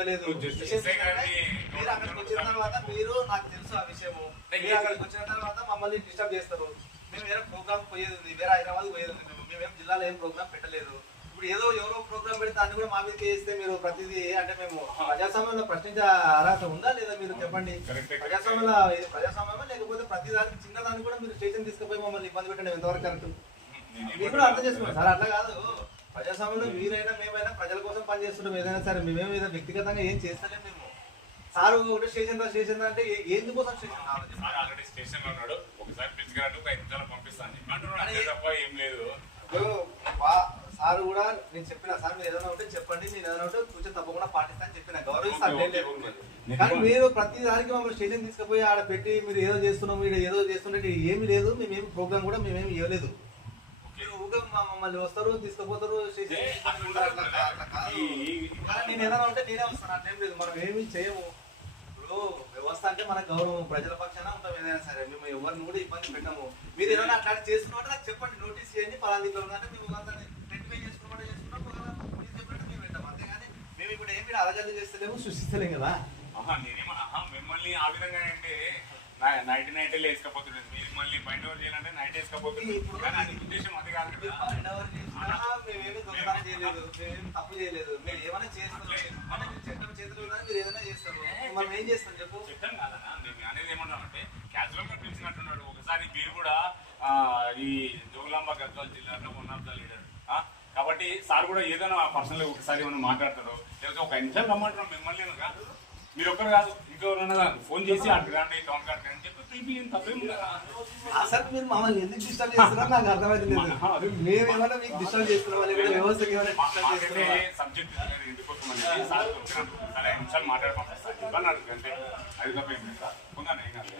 లేదు. మీరు అక్కడికి వచ్చిన తర్వాత మీరు నాకు తెలుసు ఆ విషయము. మీరు అక్కడికి వచ్చిన తర్వాత మమ్మల్ని డిస్టర్బ్ చేస్తారు. మేము వేరే ప్రోగ్రామ్ పోయేది ఉంది వేరే హైదరాబాద్ పోయేది ఉంది. మేము మేమేం జిల్లాలో ఏం ప్రోగ్రామ్ పెట్టలేదు. ఇప్పుడు ఏదో ఎవరో ప్రోగ్రామ్ పెడితే దాన్ని కూడా మా మీదకి వేస్తే మీరు ప్రతిదీ అంటే మేము ప్రజాస్వామ్యంలో ప్రశ్నించే అర్హత ఉందా లేదా మీరు చెప్పండి. ప్రజాస్వామ్యంలో ఇది ప్రజాస్వామ్యమా లేకపోతే ప్రతి దానికి చిన్నదానికి కూడా మీరు స్టేషన్ తీసుకుపోయి మమ్మల్ని ఇబ్బంది పెట్టండి ఎంతవరకు కరెక్ట్ మీరు కూడా అర్థం చేసుకోండి. సార్ అట్లా కాదు. ప్రజాస్వామ్యంలో మీరైనా మేమైనా ప్రజల కోసం పనిచేస్తున్నాం ఏదైనా సరే మేమేమి వ్యక్తిగతంగా ఏం చేస్తలేం మేము. సార్ ఒకటి స్టేషన్ రా స్టేషన్ అంటే ఎందుకోసం స్టేషన్ సార్ ఆల్రెడీ స్టేషన్లో ఉన్నాడు. ఒకసారి ఒక ఐదు నిమిషాలు పంపిస్తాను. అంటున్నాడు తప్ప ఏం లేదు. సార్ కూడా నేను చెప్పిన సార్ మీరు ఏదైనా ఉంటే చెప్పండి నేను ఏదైనా ఉంటే కూర్చొని తప్పకుండా పాటిస్తా అని చెప్పిన. గౌరవిస్తాను. కానీ మీరు ప్రతి దానికి మమ్మల్ని స్టేషన్ తీసుకుపోయి ఆడ పెట్టి మీరు ఏదో చేస్తున్నాం మీరు ఏదో చేస్తుంటే ఏమీ లేదు. మేమేమి ప్రోగ్రామ్ కూడా మేమేమి ఇవ్వలేదు. ఊరికే మమ్మల్ని వస్తారు తీసుకుపోతారు అట్లా అట్లా నేను ఏదైనా ఉంటే నేనే వస్తాను అట్లేం లేదు. మనం ఏమీ చేయము. ఇప్పుడు వ్యవస్థ అంటే మన గౌరవం ప్రజల పక్షాన ఉంటాం ఏదైనా సరే. మేము ఎవరిని కూడా ఇబ్బంది పెట్టము. మీరు ఏదైనా అట్లాంటి చేస్తున్నట్టు నాకు చెప్పండి నోటీస్ చేయండి పలానా దీంట్లో ఉందంటే మేము దాన్ని రెక్టిఫై చేసుకున్నట్టు చేసుకున్నాం మీరు చెప్పినట్టు మేము పెట్టాం. అంతేగాని మేము ఇప్పుడు ఏమి అలజల్లు చేస్తలేము సృష్టిస్తలేం కదా. నేనేమో మిమ్మల్ని ఆ విధంగా అంటే నైట్ నైట్ వేసుకపోతుండేది. మీరు మళ్ళీ బయట ఎవరు చేయాలంటే నైట్ వేసుకపోతుంది ఇప్పుడు- కానీ అది ఉద్దేశం అది కాదు చేయలేదు. మేమేమి తప్పు చేయలేదు. మీరు ఏమైనా చేస్తారు. మీరు చట్టం చేతులు ఉందని మీరు ఏదైనా చేస్తారు. మనం ఏం చేస్తాం చెప్పు? చెప్తాను కాదన్నా నేను అనేది ఏమంటానంటే క్యాజువల్గా పిలిచినట్టున్నాడు. ఒకసారి మీరు కూడా ఆ, ఈ జోగులాంబ గద్వాల్ జిల్లాలో వన్ ఆఫ్ ద లీడర్ కాబట్టి సార్ కూడా ఏదైనా పర్సనల్ ఒకసారి ఏమైనా మాట్లాడతారు లేకపోతే ఒక ఐదు నిమిషాలు రమ్మంటారు మిమ్మల్ని కాదు. మీరు ఒక్కరు కాదు ఇంకెవరైనా ఫోన్ చేసి అటు రండి టౌన్ కార్డ్ అని చెప్పి పిలిపి తప్పేం? అసలు మీరు మమ్మల్ని ఎందుకు డిస్టర్బ్ చేస్తున్నారో? నాకు అర్థమైతే లేదు. మీకు డిస్టర్బ్ చేస్తున్నాం వ్యవస్థకి ఏమైనా సబ్జెక్ట్ ఎందుకోసం అనేది సార్ వచ్చినప్పుడు నిమిషాలు మాట్లాడి పంపిస్తాను అది తప్ప లేదు కాదు.